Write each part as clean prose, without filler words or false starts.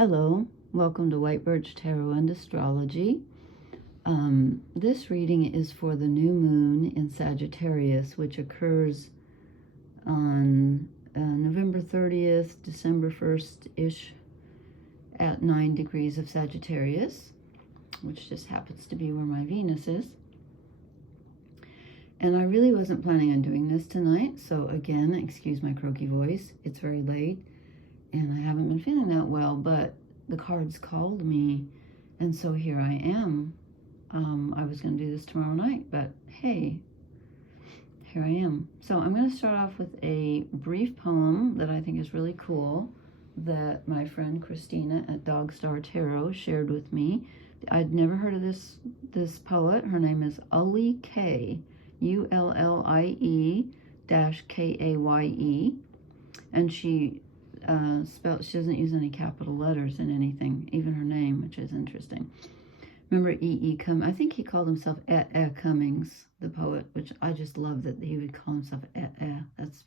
Hello, welcome to White Birch Tarot and Astrology. This reading is for the new moon in Sagittarius, which occurs on November 30th, December 1st-ish at 9 degrees of Sagittarius, which just happens to be where my Venus is. And I really wasn't planning on doing this tonight, so again, excuse my croaky voice. It's very late. And I haven't been feeling that well, but the cards called me, and so here I am. I was going to do this tomorrow night, but hey, here I am. So I'm going to start off with a brief poem that I think is really cool that my friend Christina at Dog Star Tarot shared with me. I'd never heard of this poet. Her name is Ullie K, ULLIE-KAYE, and she doesn't use any capital letters in anything, even her name, which is interesting. Remember I think he called himself Cummings, the poet, which I just love that he would call himself That's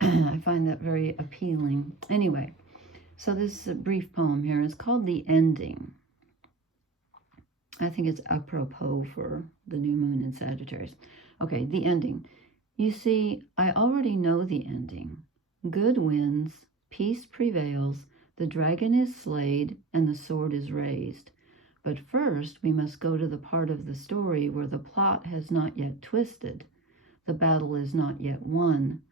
I find that very appealing. Anyway, so this is a brief poem here. It's called The Ending. I think it's apropos for the new moon in Sagittarius. Okay, the ending. You see, I already know the ending. Good wins, peace prevails, the dragon is slayed, and the sword is raised. But first we must go to the part of the story where the plot has not yet twisted. The battle is not yet won.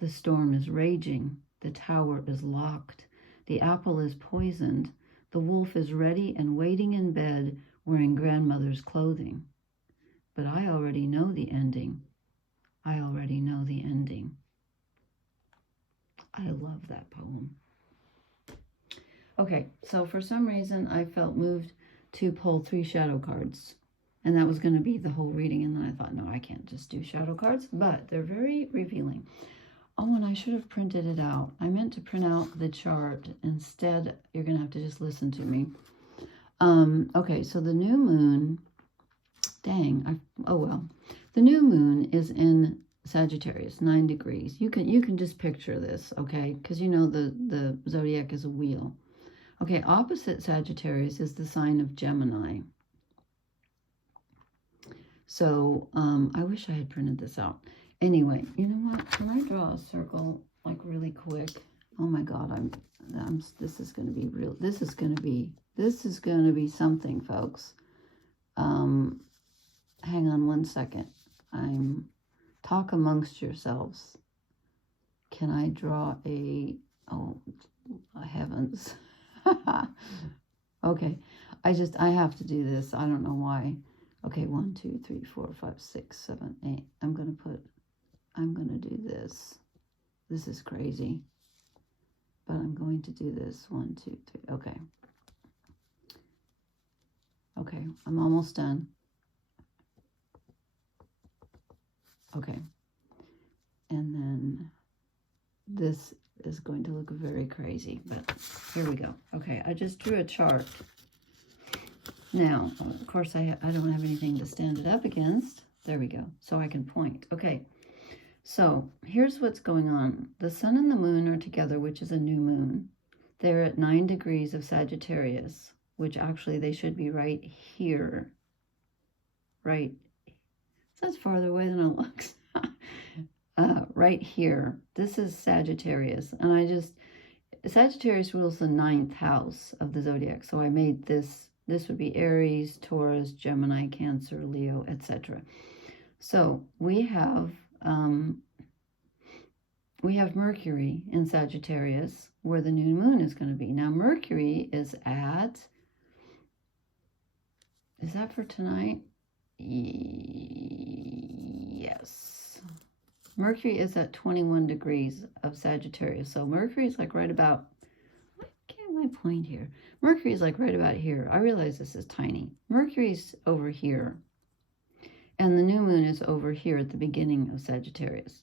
The storm is raging. The tower is locked. The apple is poisoned. The wolf is ready and waiting in bed, wearing grandmother's clothing. But I already know the ending. I already know the ending. I love that poem. Okay, so for some reason I felt moved to pull 3 shadow cards. And that was going to be the whole reading. And then I thought, no, I can't just do shadow cards. But they're very revealing. Oh, and I should have printed it out. I meant to print out the chart. Instead, you're going to have to just listen to me. Okay, so the new moon. Oh well. The new moon is in Sagittarius, 9 degrees. You can just picture this, okay? Because you know the zodiac is a wheel. Okay, opposite Sagittarius is the sign of Gemini. So I wish I had printed this out. Anyway, you know what? Can I draw a circle like really quick? Oh my God, this is going to be real. This is going to be something, folks. Hang on one second. Talk amongst yourselves. Can I draw oh, heavens. Okay. I have to do this. I don't know why. Okay, 1, 2, 3, 4, 5, 6, 7, 8. I'm going to do this. This is crazy. But I'm going to do this. 1, 2, 3. Okay. Okay, I'm almost done. Okay. And then this is going to look very crazy, but here we go. Okay, I just drew a chart. Now, of course, I don't have anything to stand it up against. There we go. So I can point. Okay, so here's what's going on. The sun and the moon are together, which is a new moon. They're at 9 degrees of Sagittarius, which actually they should be right here. Right. That's farther away than it looks. Right here. This is Sagittarius. And Sagittarius rules the 9th house of the zodiac. So I made this would be Aries, Taurus, Gemini, Cancer, Leo, etc. So we have Mercury in Sagittarius, where the new moon is going to be. Now Mercury is at, is that for tonight? Yes. Mercury is at 21 degrees of Sagittarius. So Mercury is like right about, why can't I point here? Mercury is like right about here. I realize this is tiny. Mercury's over here. And the new moon is over here at the beginning of Sagittarius.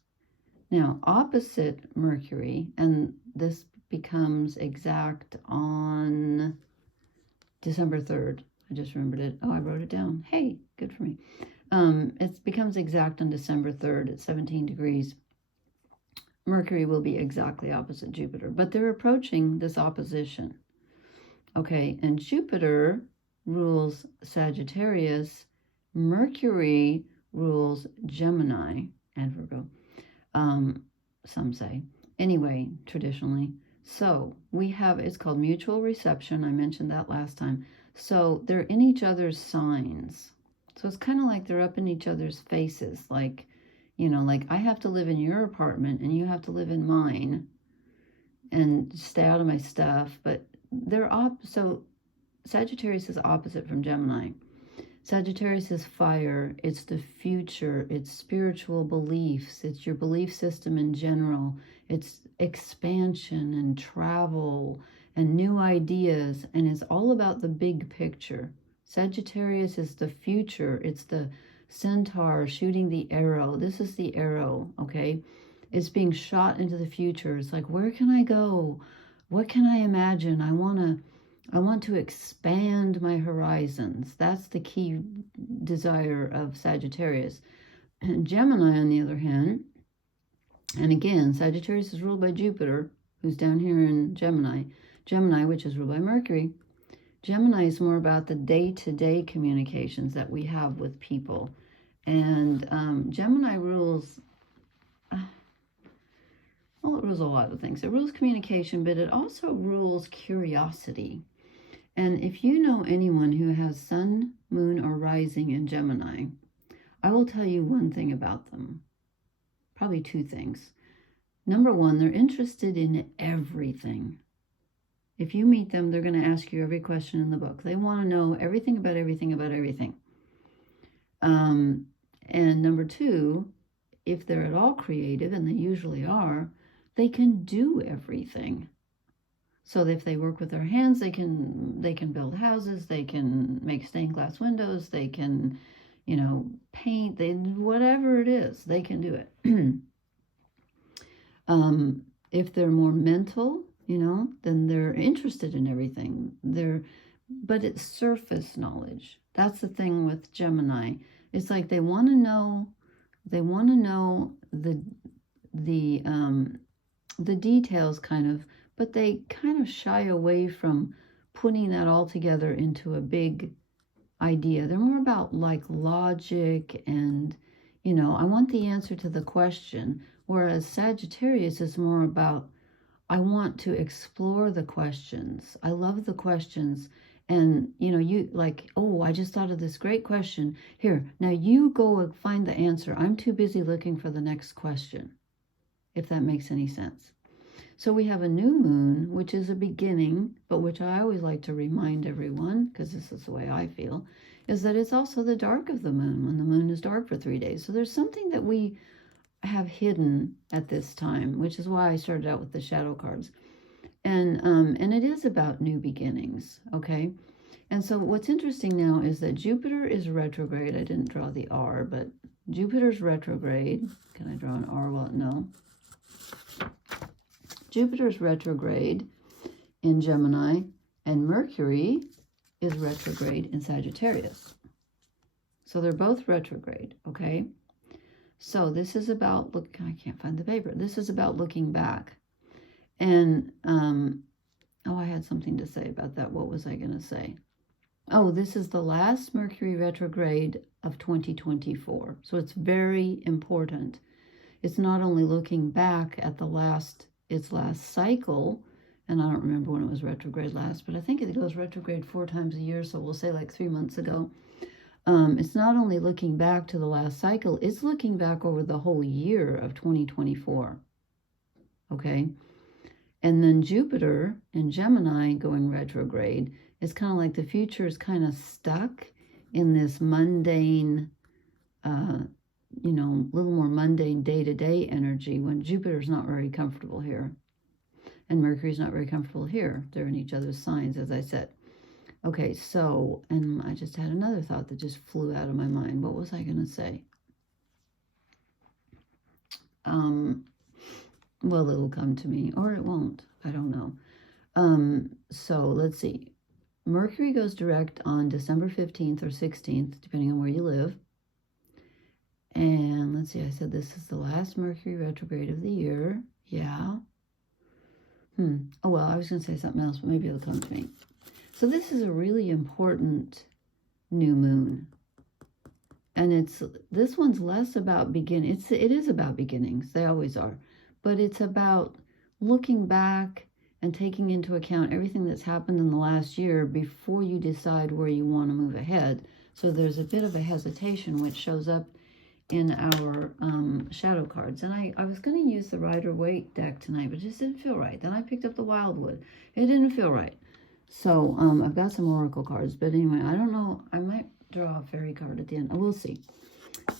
Now, opposite Mercury, and this becomes exact on December 3rd. I just remembered it. Oh, I wrote it down. Hey, good for me. It becomes exact on December 3rd at 17 degrees Mercury will be exactly opposite Jupiter, but they're approaching this opposition. Okay, and Jupiter rules Sagittarius, Mercury rules Gemini and Virgo, some say. Anyway, traditionally. So we have, it's called mutual reception. I mentioned that last time. So they're in each other's signs. So it's kind of like they're up in each other's faces. Like, you know, like I have to live in your apartment and you have to live in mine and stay out of my stuff. But they're so Sagittarius is opposite from Gemini. Sagittarius is fire. It's the future. It's spiritual beliefs. It's your belief system in general. It's expansion and travel and new ideas. And it's all about the big picture. Sagittarius is the future. It's the centaur shooting the arrow. This is the arrow, okay? It's being shot into the future. It's like, where can I go? What can I imagine? I want to expand my horizons. That's the key desire of Sagittarius. And Gemini, on the other hand, and again, Sagittarius is ruled by Jupiter, who's down here in Gemini. Gemini, which is ruled by Mercury. Gemini is more about the day-to-day communications that we have with people. And Gemini rules, well, it rules a lot of things. It rules communication, but it also rules curiosity. And if you know anyone who has sun, moon, or rising in Gemini, I will tell you one thing about them. Probably two things. Number one, they're interested in everything. If you meet them, they're going to ask you every question in the book. They want to know everything about everything about everything. And number two, if they're at all creative, and they usually are, they can do everything. So if they work with their hands, they can build houses, they can make stained glass windows, they can, you know, paint, whatever it is, they can do it. If they're more mental, you know, then they're interested in everything. But it's surface knowledge. That's the thing with Gemini. It's like they want to know the details kind of, but they kind of shy away from putting that all together into a big idea. They're more about like logic and, you know, I want the answer to the question. Whereas Sagittarius is more about, I want to explore the questions. I love the questions. And, you know, you like, oh, I just thought of this great question. Here, now you go and find the answer. I'm too busy looking for the next question, if that makes any sense. So we have a new moon, which is a beginning, but which I always like to remind everyone, because this is the way I feel, is that it's also the dark of the moon, when the moon is dark for 3 days. So there's something that we have hidden at this time, which is why I started out with the shadow cards. And it is about new beginnings, okay? And so what's interesting now is that Jupiter is retrograde. I didn't draw the R, but Jupiter's retrograde. Can I draw an R? Well, no. Jupiter's retrograde in Gemini, and Mercury is retrograde in Sagittarius. So they're both retrograde, okay? So this is about, look, I can't find the paper. This is about looking back. And, oh, I had something to say about that. What was I going to say? Oh, this is the last Mercury retrograde of 2024. So it's very important. It's not only looking back at its last cycle, and I don't remember when it was retrograde last, but I think it goes retrograde 4 times a year, so we'll say like 3 months ago. It's not only looking back to the last cycle, it's looking back over the whole year of 2024. Okay? And then Jupiter in Gemini going retrograde is kind of like the future is kind of stuck in this mundane, you know, little more mundane day-to-day energy when Jupiter's not very comfortable here. And Mercury's not very comfortable here. They're in each other's signs, as I said. Okay, so, and I just had another thought that just flew out of my mind. What was I going to say? Well, it'll come to me, or it won't. I don't know. So let's see. Mercury goes direct on December 15th or 16th, depending on where you live. And let's see, I said this is the last Mercury retrograde of the year. Yeah. Oh, well, I was going to say something else, but maybe it'll come to me. So this is a really important new moon. And this one's less about it is about beginnings. They always are. But it's about looking back and taking into account everything that's happened in the last year before you decide where you want to move ahead. So there's a bit of a hesitation, which shows up in our shadow cards. And I was going to use the Rider-Waite deck tonight, but it just didn't feel right. Then I picked up the Wildwood. It didn't feel right. So I've got some Oracle cards. But anyway, I don't know. I might draw a fairy card at the end. We'll see.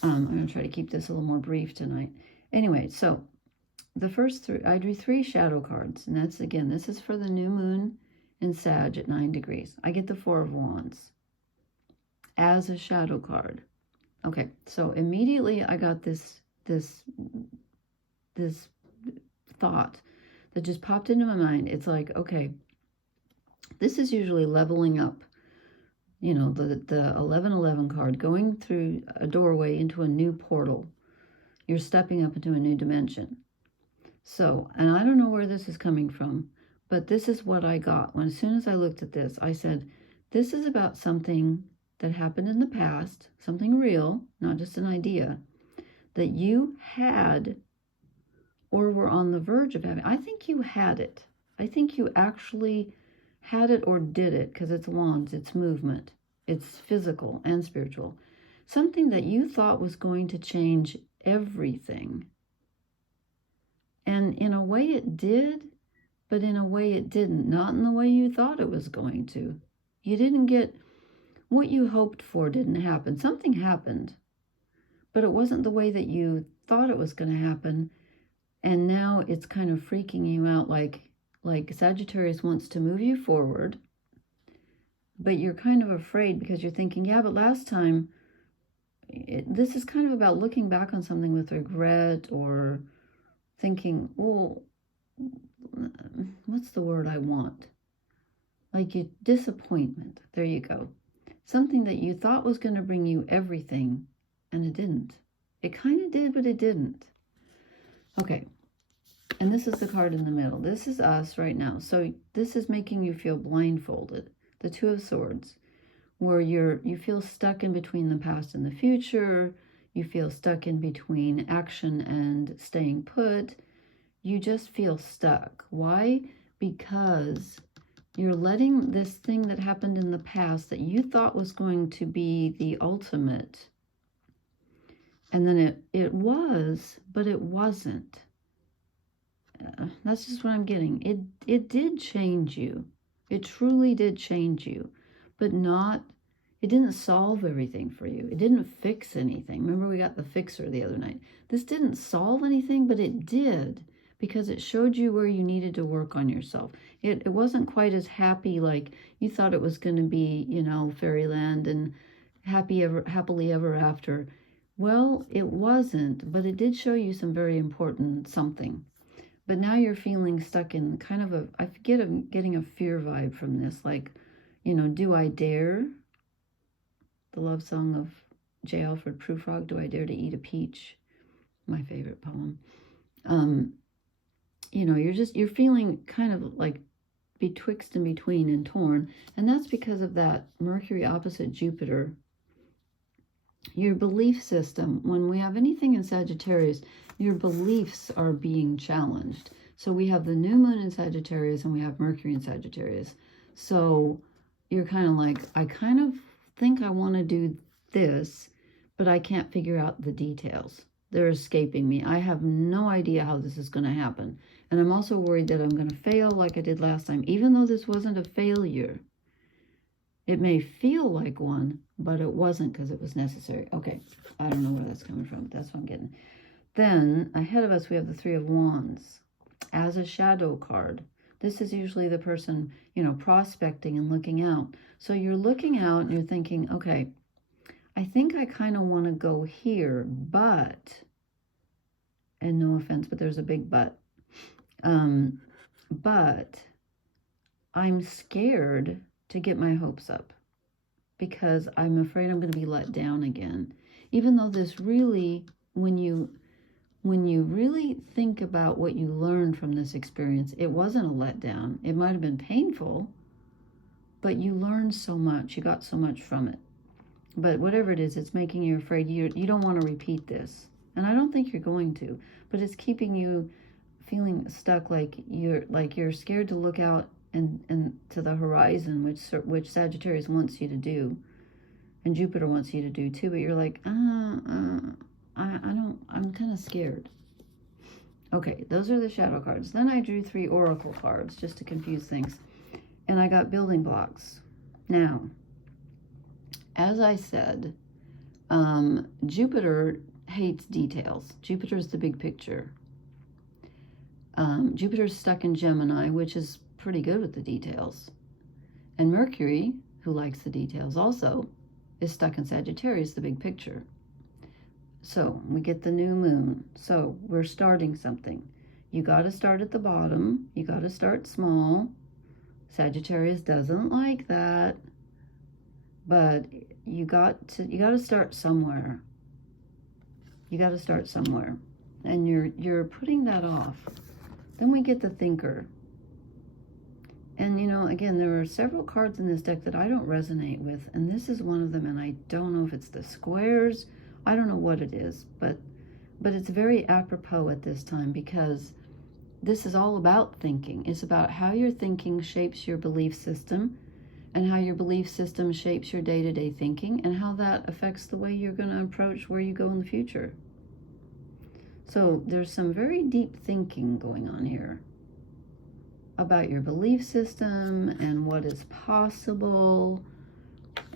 I'm going to try to keep this a little more brief tonight. Anyway, so the first three, I drew 3 shadow cards. And that's, again, this is for the new moon in Sag at 9 degrees. I get the 4 of Wands as a shadow card. Okay, so immediately I got this thought that just popped into my mind. It's like, okay, this is usually leveling up. You know, the 1111 card, going through a doorway into a new portal. You're stepping up into a new dimension. So, and I don't know where this is coming from, but this is what I got. As soon as I looked at this, I said, this is about something that happened in the past, something real, not just an idea, that you had or were on the verge of having. I think you had it. I think you actually had it or did it, because it's wands, it's movement, it's physical and spiritual. Something that you thought was going to change everything. And in a way it did, but in a way it didn't. Not in the way you thought it was going to. You didn't get what you hoped for, didn't happen. Something happened, but it wasn't the way that you thought it was going to happen. And now it's kind of freaking you out, like Sagittarius wants to move you forward, but you're kind of afraid because you're thinking, yeah, but last time, this is kind of about looking back on something with regret, or thinking, well, what's the word I want? Like disappointment. There you go. Something that you thought was going to bring you everything, and it didn't. It kind of did, but it didn't. Okay. And this is the card in the middle. This is us right now. So this is making you feel blindfolded. The 2 of Swords, where you feel stuck in between the past and the future. You feel stuck in between action and staying put. You just feel stuck. Why? Because you're letting this thing that happened in the past that you thought was going to be the ultimate. And then it was, but it wasn't. That's just what I'm getting. It did change you. It truly did change you. But it didn't solve everything for you. It didn't fix anything. Remember, we got the fixer the other night. This didn't solve anything, but it did, because it showed you where you needed to work on yourself. It wasn't quite as happy like you thought it was going to be, you know, fairyland and happily ever after. Well, it wasn't, but it did show you some very important something. But now you're feeling stuck in kind of I'm getting a fear vibe from this. Like, you know, do I dare? The love song of J. Alfred Prufrock, Do I Dare to Eat a Peach? My favorite poem. You know, you're feeling kind of like betwixt and between and torn. And that's because of that Mercury opposite Jupiter. Your belief system, when we have anything in Sagittarius, your beliefs are being challenged. So we have the new moon in Sagittarius and we have Mercury in Sagittarius. So you're kind of like, I kind of think I want to do this, but I can't figure out the details. They're escaping me. I have no idea how this is going to happen. And I'm also worried that I'm going to fail like I did last time, even though this wasn't a failure. It may feel like one, but it wasn't because it was necessary. Okay, I don't know where that's coming from. That's what I'm getting. Then, ahead of us, we have the 3 of Wands as a shadow card. This is usually the person, you know, prospecting and looking out. So you're looking out and you're thinking, okay, I think I kind of want to go here, but, and no offense, but there's a big but. But I'm scared to get my hopes up because I'm afraid I'm going to be let down again. Even though this really, when you when you really think about what you learned from this experience, it wasn't a letdown. It might have been painful, but you learned so much. You got so much from it. But whatever it is, it's making you afraid. You don't want to repeat this. And I don't think you're going to. But it's keeping you feeling stuck, like you're scared to look out and to the horizon, which Sagittarius wants you to do. And Jupiter wants you to do too. But you're like, I'm kind of scared. Okay, those are the shadow cards. Then I drew 3 oracle cards just to confuse things. And I got building blocks. Now, as I said, Jupiter hates details. Jupiter's the big picture. Jupiter's stuck in Gemini, which is pretty good with the details. And Mercury, who likes the details also, is stuck in Sagittarius, the big picture. So we get the new moon. So we're starting something. You got to start at the bottom. You got to start small. Sagittarius doesn't like that. But you got to start somewhere. You got to start somewhere. And you're putting that off. Then we get the thinker. And, you know, again, there are several cards in this deck that I don't resonate with. And this is one of them. And I don't know if it's the squares. I don't know what it is. But it's very apropos at this time, because this is all about thinking. It's about how your thinking shapes your belief system, and how your belief system shapes your day-to-day thinking, and how that affects the way you're going to approach where you go in the future. So there's some very deep thinking going on here about your belief system and what is possible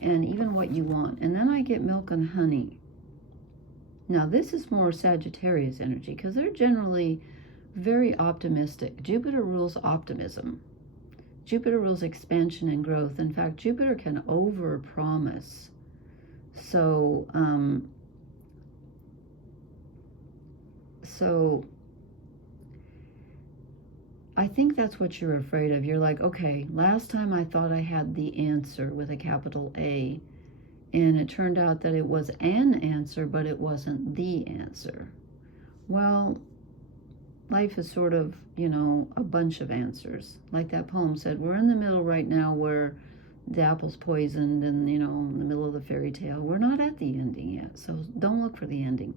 and even what you want. And then I get milk and honey. Now this is more Sagittarius energy, because they're generally very optimistic. Jupiter rules optimism. Jupiter rules expansion and growth. In fact, Jupiter can over-promise. So I think that's what you're afraid of. You're like, okay, last time I thought I had the answer with a capital A, and it turned out that it was an answer, but it wasn't the answer. Well, life is sort of, you know, a bunch of answers. Like that poem said, we're in the middle right now where the apple's poisoned and, you know, in the middle of the fairy tale. We're not at the ending yet, so don't look for the ending.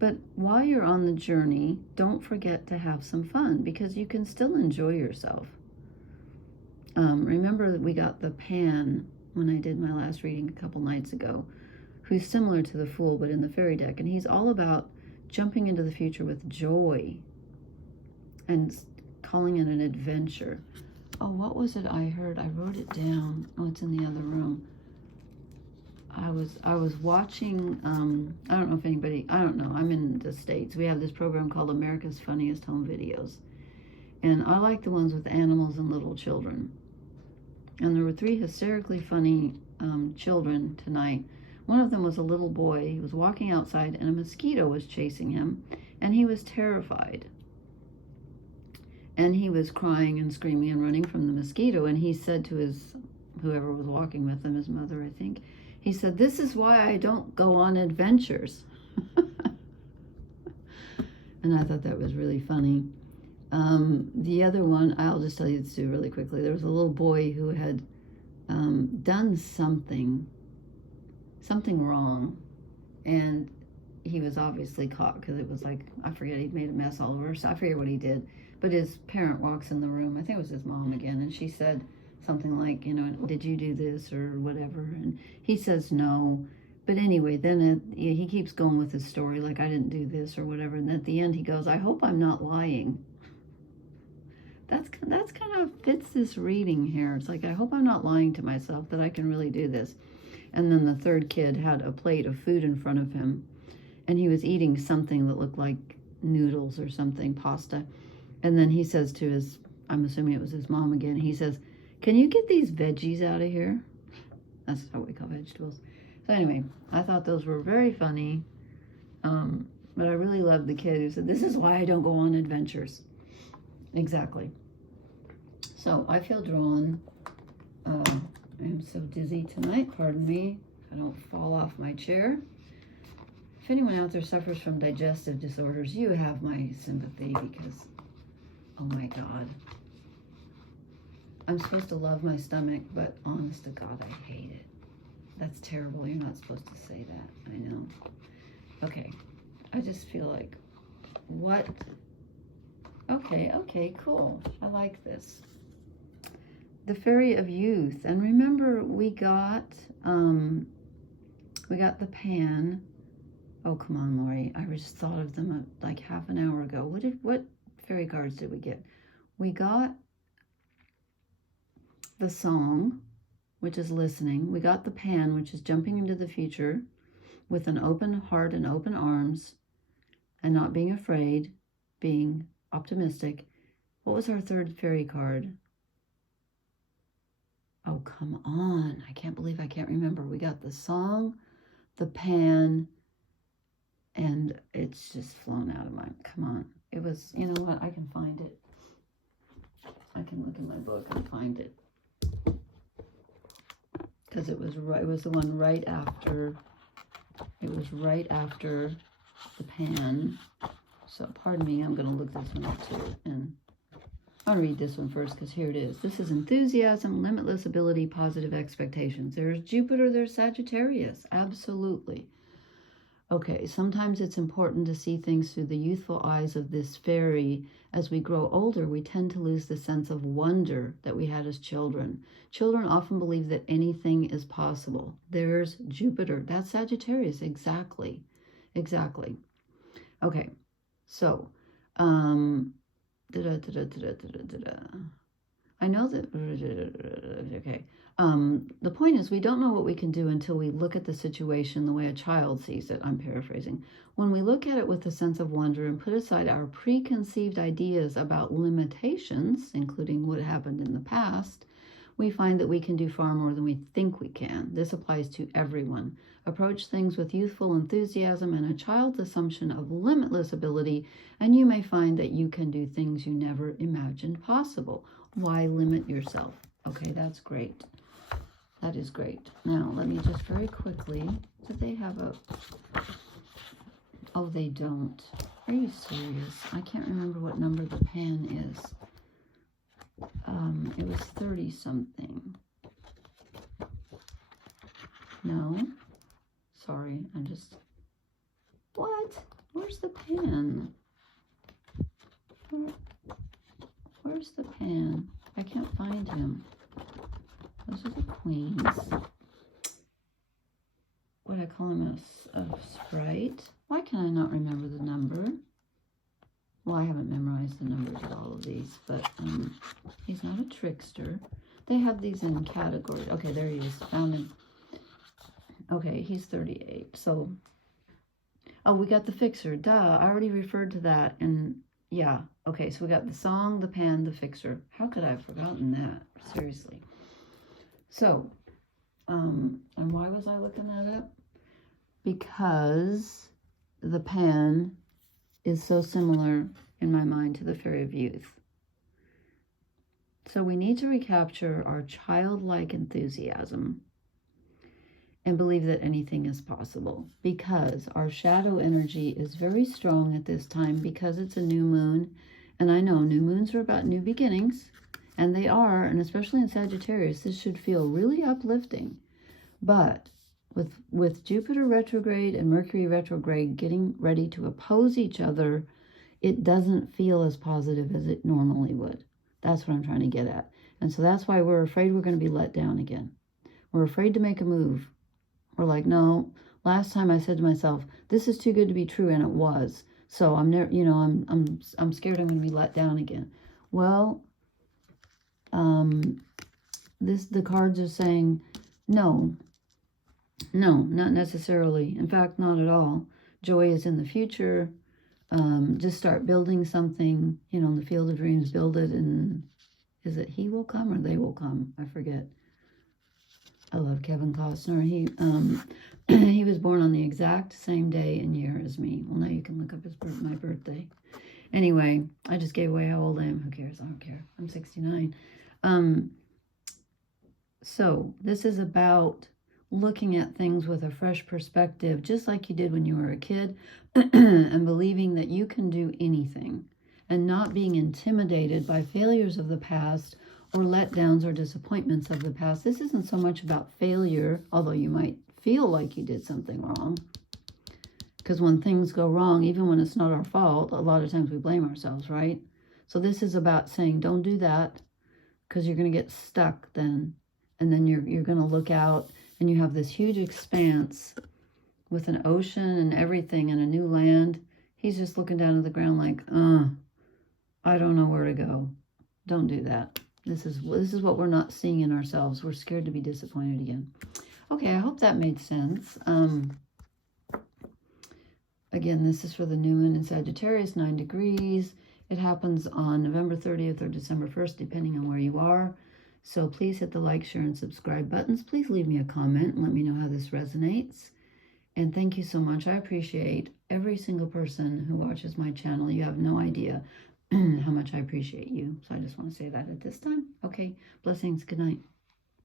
But while you're on the journey, don't forget to have some fun, because you can still enjoy yourself. Remember that we got the Pan when I did my last reading a couple nights ago, who's similar to the Fool, but in the fairy deck. And he's all about jumping into the future with joy and calling it an adventure. Oh, what was it I heard? I wrote it down. Oh, it's in the other room. I was watching, I don't know if anybody, I don't know, I'm in the States. We have this program called America's Funniest Home Videos. And I like the ones with animals and little children. And there were 3 hysterically funny children tonight. One of them was a little boy. He was walking outside and a mosquito was chasing him. And he was terrified. And he was crying and screaming and running from the mosquito. And he said to his, whoever was walking with him, his mother, I think, he said, "This is why I don't go on adventures." And I thought that was really funny. The other one, I'll just tell you this too really quickly. There was a little boy who had done something wrong. And he was obviously caught, because it was like, I forget, he'd made a mess all over. So I forget what he did. But his parent walks in the room. I think it was his mom again. And she said something like, you know, "Did you do this?" or whatever. And he says no. But anyway, then he keeps going with his story, like, "I didn't do this," or whatever. And at the end he goes, "I hope I'm not lying." That's kind of fits this reading here. It's like, I hope I'm not lying to myself, that I can really do this. And then the third kid had a plate of food in front of him. And he was eating something that looked like noodles or something, pasta. And then he says to his, I'm assuming it was his mom again, he says, "Can you get these veggies out of here?" That's what we call vegetables. So anyway, I thought those were very funny. But I really loved the kid who said, "This is why I don't go on adventures." Exactly. So I feel drawn. I am so dizzy tonight. Pardon me if I don't fall off my chair. if anyone out there suffers from digestive disorders, you have my sympathy because, oh my God. I'm supposed to love my stomach, but honest to God, I hate it. That's terrible. You're not supposed to say that. I know. Okay. I just feel like, what? Okay, cool. I like this. The Fairy of Youth. And remember, we got the pan. Oh, come on, Lori. I just thought of them like half an hour ago. What fairy cards did we get? We got the song, which is listening. We got the pan, which is jumping into the future with an open heart and open arms and not being afraid, being optimistic. What was our third fairy card? Oh, come on. I can't believe I can't remember. We got the song, the pan, and it's just flown out of my, come on. It was, you know what? I can find it. I can look in my book and find it. Because it was right, it was the one right after, it was right after the pan. So pardon me, I'm going to look this one up too. And I'll read this one first because here it is. This is enthusiasm, limitless ability, positive expectations. There's Jupiter, there's Sagittarius. Absolutely. Okay, sometimes it's important to see things through the youthful eyes of this fairy. As we grow older, we tend to lose the sense of wonder that we had as children. Children often believe that anything is possible. There's Jupiter. That's Sagittarius. Exactly. Exactly. Okay, so, I know that, okay. The point is we don't know what we can do until we look at the situation the way a child sees it. I'm paraphrasing. When we look at it with a sense of wonder and put aside our preconceived ideas about limitations, including what happened in the past, we find that we can do far more than we think we can. This applies to everyone. Approach things with youthful enthusiasm and a child's assumption of limitless ability, and you may find that you can do things you never imagined possible. Why limit yourself? Okay, that's great. That is great. Now, let me just very quickly, did they have a, oh, they don't. Are you serious? I can't remember what number the pan is. It was 30 something. No, sorry, I'm just, what? Where's the pan? Where's the pan? I can't find him. Those are the queens. What I call him, a sprite? Why can I not remember the number? Well, I haven't memorized the numbers of all of these, but he's not a trickster. They have these in categories. Okay, there he is. Found him. Okay, he's 38. So, oh, we got the fixer. Duh, I already referred to that. And yeah, okay, so we got the song, the pan, the fixer. How could I have forgotten that? Seriously. So, and why was I looking that up? Because the pan is so similar in my mind to the Fairy of Youth. So we need to recapture our childlike enthusiasm and believe that anything is possible, because our shadow energy is very strong at this time because it's a new moon. And I know new moons are about new beginnings, and they are, and especially in Sagittarius, this should feel really uplifting. But with Jupiter retrograde and Mercury retrograde getting ready to oppose each other, it doesn't feel as positive as it normally would. That's what I'm trying to get at. And so that's why we're afraid we're going to be let down again. We're afraid to make a move. We're like, no, last time I said to myself, this is too good to be true, and it was. So I'm never, you know, I'm scared I'm going to be let down again. Well, the cards are saying, no, not necessarily. In fact, not at all. Joy is in the future. Just start building something, you know, in the field of dreams, build it. And is it he will come or they will come? I forget. I love Kevin Costner. He was born on the exact same day and year as me. Well, now you can look up my birthday. Anyway, I just gave away how old I am. Who cares? I don't care. I'm 69. So this is about looking at things with a fresh perspective, just like you did when you were a kid, and believing that you can do anything, and not being intimidated by failures of the past or letdowns or disappointments of the past. This isn't so much about failure, although you might feel like you did something wrong. Because when things go wrong, even when it's not our fault, a lot of times we blame ourselves, right? So this is about saying, don't do that, because you're going to get stuck then. And then you're going to look out, and you have this huge expanse with an ocean and everything and a new land. He's just looking down at the ground like, I don't know where to go. Don't do that. This is what we're not seeing in ourselves. We're scared to be disappointed again. Okay, I hope that made sense. Again, this is for the new moon in Sagittarius, 9 degrees. It happens on November 30th or December 1st, depending on where you are. So please hit the like, share, and subscribe buttons. Please leave me a comment and let me know how this resonates. And thank you so much. I appreciate every single person who watches my channel. You have no idea how much I appreciate you. So I just want to say that at this time. Okay, blessings. Good night.